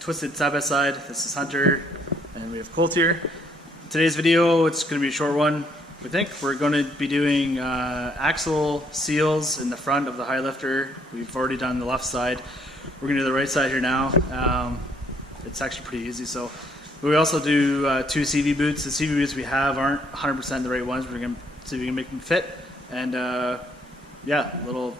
twisted side by side. This is Hunter, and we have Colt here. Today's video, it's going to be a short one. We think we're going to be doing axle seals in the front of the high lifter. We've already done the left side. We're going to do the right side here now. It's actually pretty easy. So we also do two CV boots. The CV boots we have aren't 100% the right ones. We're going to see if we can make them fit. And yeah, a little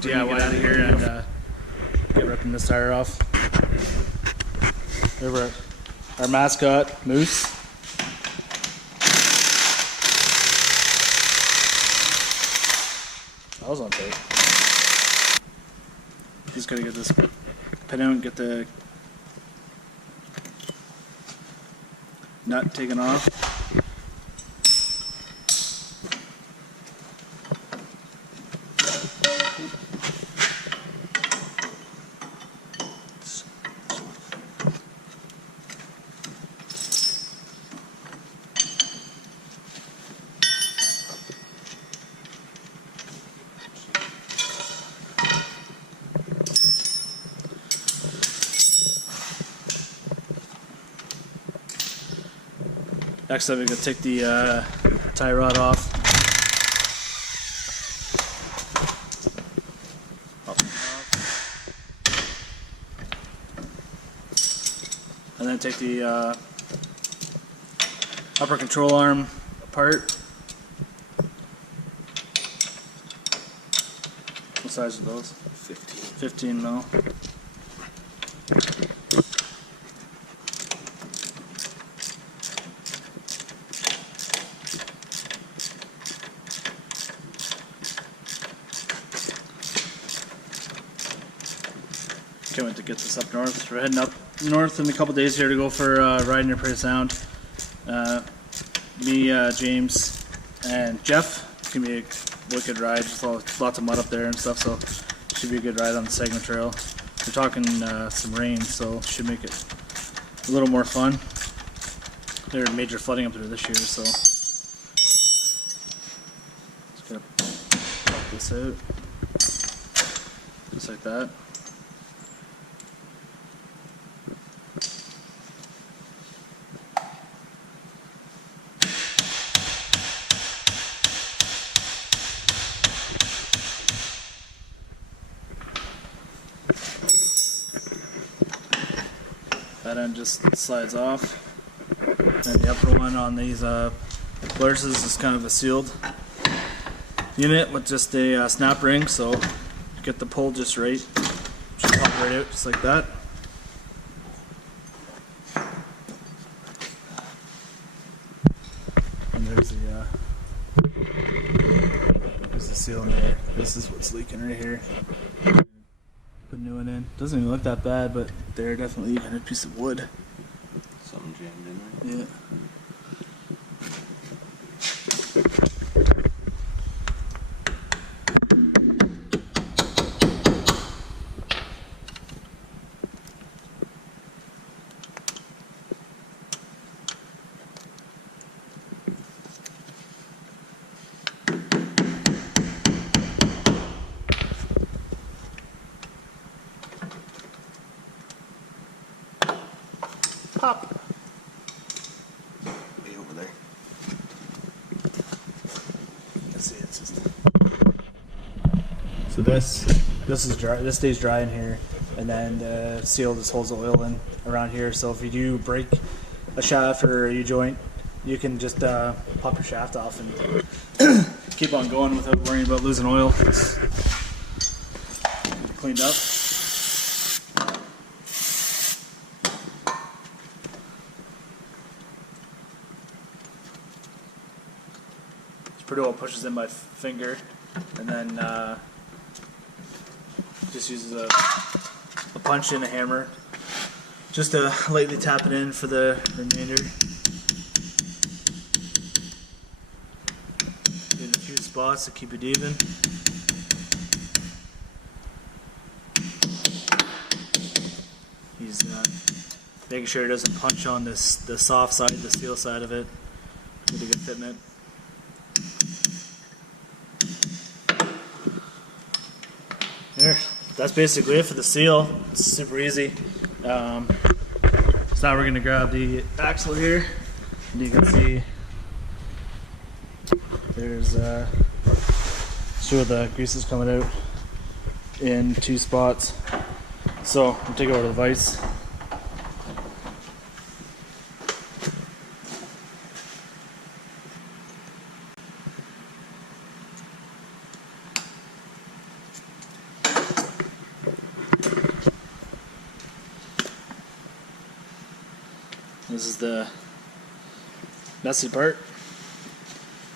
DIY out of here and get ripping this tire off. There our mascot, Moose. That was on tape. Just gotta get this pin out and get the nut taken off. Next up, we're going to take the tie rod off. And then take the upper control arm apart. What size are those? 15 mil. Can't wait to get this up north. We're heading up north in a couple days here to go for riding your Prairie Sound. Me, James, and Jeff. It's gonna be a wicked ride. Just lots of mud up there and stuff, so should be a good ride on the segment trail. We're talking some rain, so should make it a little more fun. There's major flooding up there this year, so just gotta pop this out, just like that. That end just slides off, and the upper one on these Blairses is kind of a sealed unit with just a snap ring, so get the pull just right. Just pop right out, just like that. And there's the seal in there. This is what's leaking right here. Put a new one in. Doesn't even look that bad, but they're definitely even a piece of wood. Something jammed in there. Yeah. Pop. Way over there. Let's see, it's just. So this is dry. This stays dry in here, and then the seal just holds the oil in around here. So if you do break a shaft or a U-joint, you can just pop your shaft off and keep on going without worrying about losing oil. It's cleaned up. Pretty well pushes in my finger, and then just uses a punch and a hammer just to lightly tap it in for the remainder. In a few spots to keep it even. He's making sure it doesn't punch on the soft side, the steel side of it. Get a good fitment. There, that's basically it for the seal. It's super easy. So now we're going to grab the axle here, and you can see there's sure the grease is coming out in 2 spots. So we'll take it over to the vise. This is the messy part.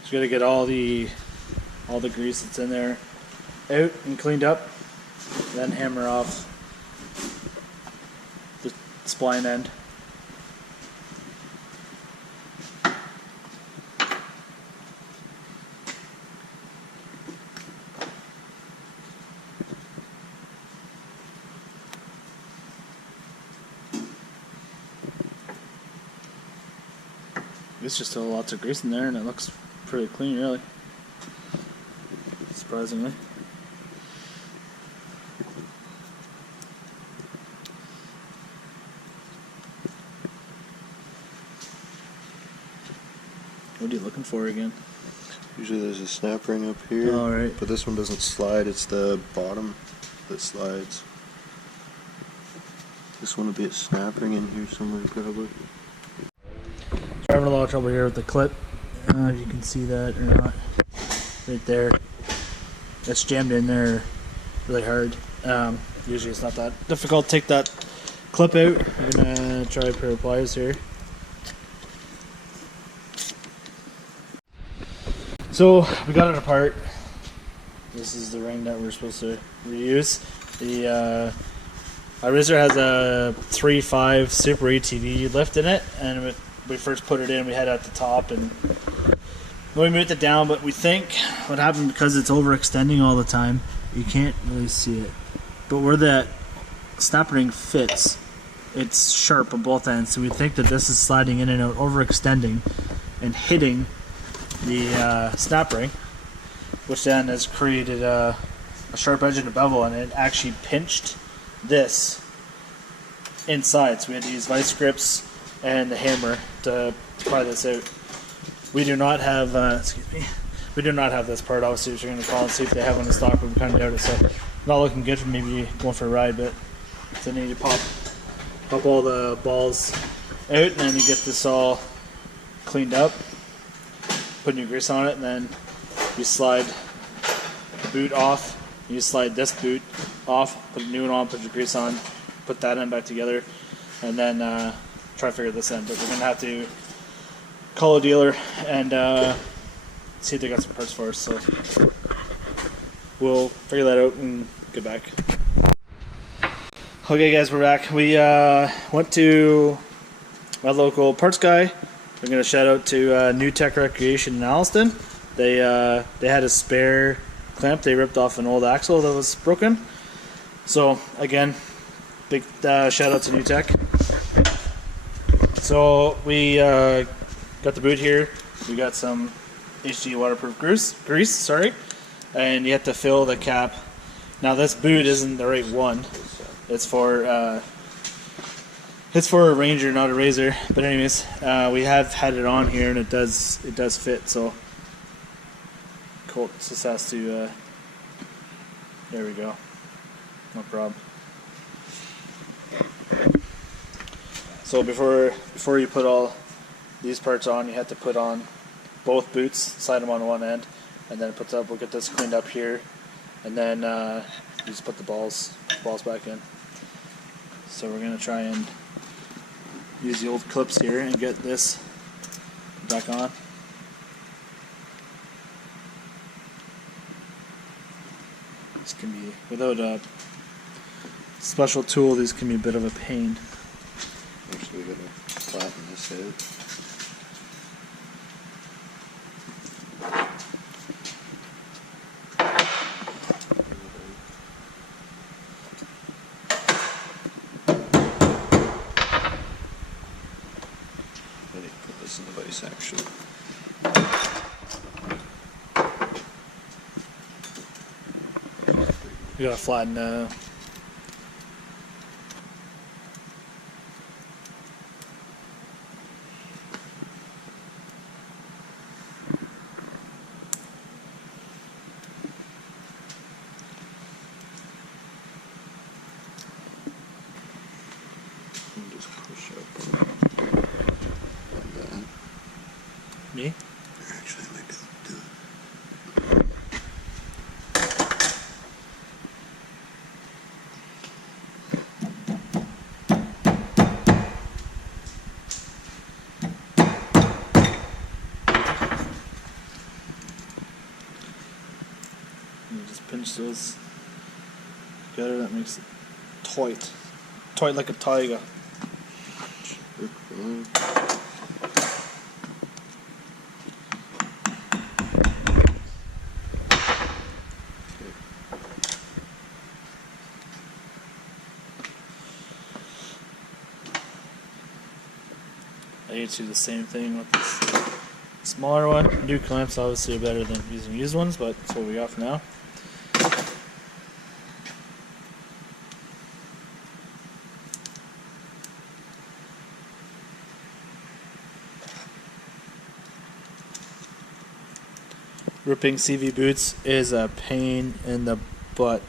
Just gotta get all the grease that's in there out and cleaned up, then hammer off the spline end. There's just still lots of grease in there, and it looks pretty clean, really. Surprisingly. What are you looking for again? Usually there's a snap ring up here, Oh, right. but this one doesn't slide, it's the bottom that slides. This one will be a snap ring in here somewhere probably. We're having a lot of trouble here with the clip. If you can see that or not. Right there. It's jammed in there really hard. Usually it's not that difficult to take that clip out. I'm gonna try a pair of pliers here. So we got it apart. This is the ring that we're supposed to reuse. The our RZR has a 3.5 Super ATV lift in it, and when we first put it in, we had it at the top, and we moved it down. But we think what happened, because it's overextending all the time, you can't really see it. But where that snap ring fits, it's sharp on both ends. So we think that this is sliding in and out, overextending, and hitting the snap ring, which then has created a sharp edge in the bevel, and it actually pinched this inside. So we had to use vice grips and the hammer to pry this out. We do not have, we do not have this part. Obviously, we're going to call and see if they have one in stock. We've kind of doubt it, so not looking good for maybe going for a ride. But so then you pop all the balls out, and then you get this all cleaned up. Put new grease on it, and then you slide the boot off. You slide this boot off, put a new one on, put your grease on, put that end back together, and then try to figure this in. But we're gonna have to call a dealer and see if they got some parts for us. So we'll figure that out and get back. Okay, guys, we're back. We went to my local parts guy. We're gonna shout out to New Tech Recreation in Alliston. They had a spare clamp. They ripped off an old axle that was broken. So again, big shout out to New Tech. So we got the boot here. We got some HG waterproof grease, sorry, and you have to fill the cap. Now this boot isn't the right one. It's for a Ranger, not a Razor. But anyways, we have had it on here, and it does fit. So Colt just has to. There we go. No problem. So before you put all these parts on, you have to put on both boots, slide them on one end, and then it puts up. We'll get this cleaned up here, and then you just put the balls back in. So we're gonna try and use the old clips here and get this back on. This can be, without a special tool, these can be a bit of a pain. Actually, we gotta flatten this out. Put this in the vise actually. We gotta flatten You just push up like that. Me? Actually, I might be able to do it. You just pinch those together, that makes it tight. Tight like a tiger. I need to do the same thing with this smaller one. New clamps obviously are better than using used ones, but that's what we got for now. Ripping CV boots is a pain in the butt,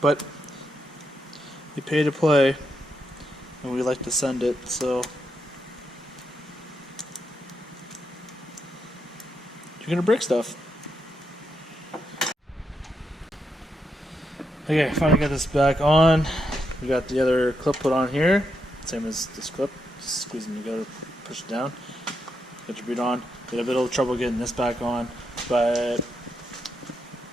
but you pay to play, and we like to send it, so you're gonna break stuff. Okay, finally got this back on. We got the other clip put on here, same as this clip. Just squeeze them together, push it down. Get your boot on. Got a bit of trouble getting this back on, but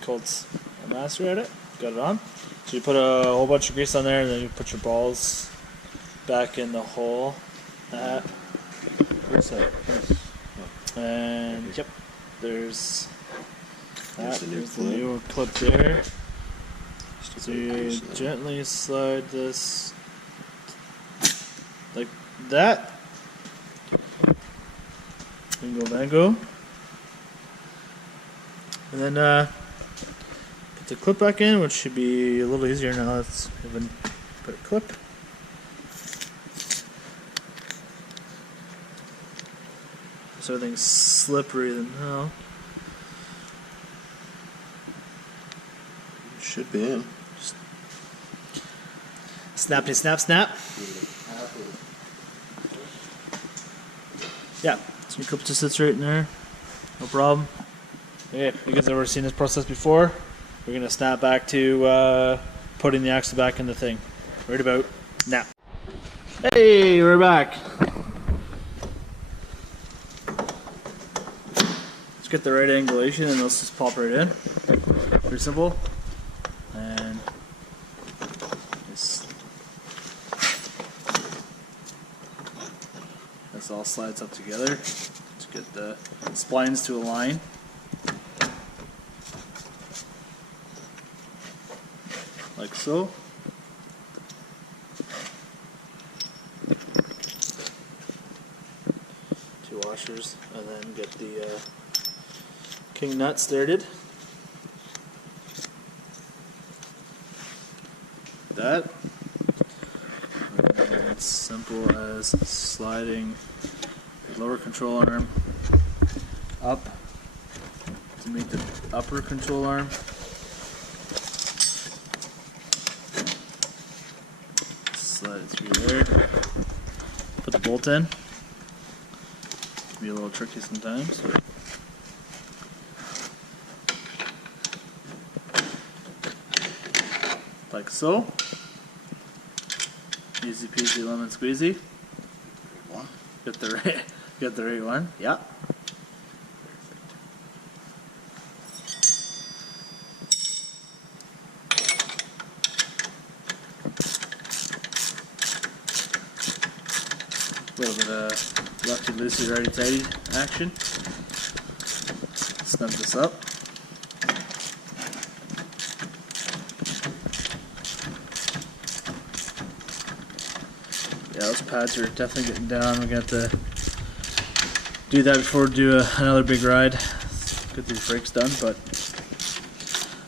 Colt's a master at it. Got it on. So you put a whole bunch of grease on there, and then you put your balls back in the hole. What's that? And yep, there's that. There's There's the new clip there. So you gently slide this like that. Bingo bango. And then put the clip back in, which should be a little easier now. Let's even put a clip. So everything's slippery than hell. Should be in. Just snappity snap snap. Yeah, so your clip just sits right in there. No problem. Okay, you guys have ever seen this process before? We're gonna snap back to putting the axle back in the thing. Right about now. Hey, we're back. Let's get the right angulation and let's just pop right in. Pretty simple. And this all slides up together to get the splines to align. Like so. Two washers, and then get the king nut started. That. And it's simple as sliding the lower control arm up to meet the upper control arm. Slide it through there. Put the bolt in. Can be a little tricky sometimes. Like so. Easy peasy lemon squeezy. One. Get the right one. Yeah. A little bit of lefty loosey righty tighty action. Snug this up. Yeah, those pads are definitely getting down. We're going to have to do that before we do another big ride. Get these brakes done, but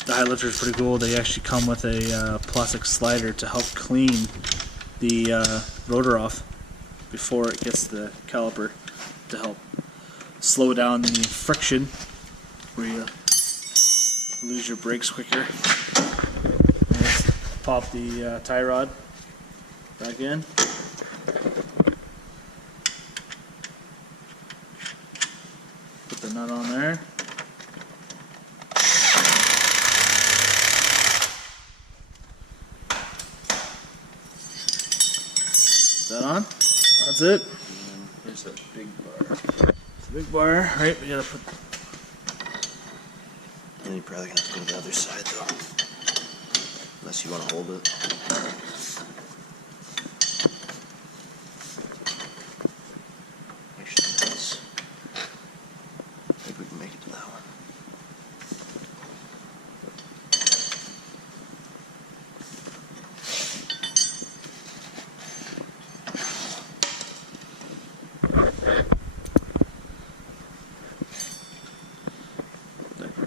the high lifter is pretty cool. They actually come with a plastic slider to help clean the rotor off before it gets the caliper, to help slow down the friction where you lose your brakes quicker. Let's pop the tie rod back in. Put the nut on there. That on? That's it. There's a big bar. It's a big bar, right? We gotta put. And you're probably gonna have to go to the other side though. Unless you want to hold it. Actually, that's. I think we can make it to that one.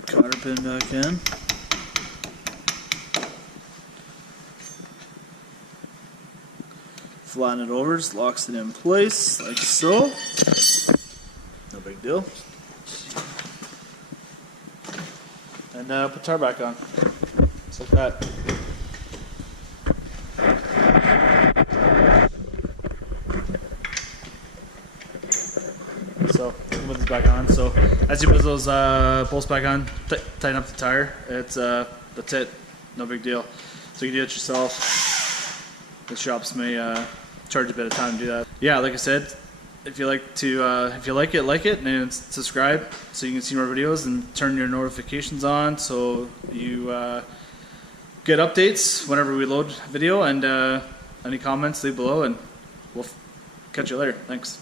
Cotter pin back in. Flatten it over, just locks it in place, like so. No big deal. And put tar back on, just like that. So, put this back on. So, as you put those bolts back on, tighten up the tire. It's that's it. No big deal. So you can do it yourself. The shops may charge a bit of time to do that. Yeah, like I said, if you like it, and subscribe so you can see more videos and turn your notifications on so you get updates whenever we load video. And any comments, leave below, and we'll catch you later. Thanks.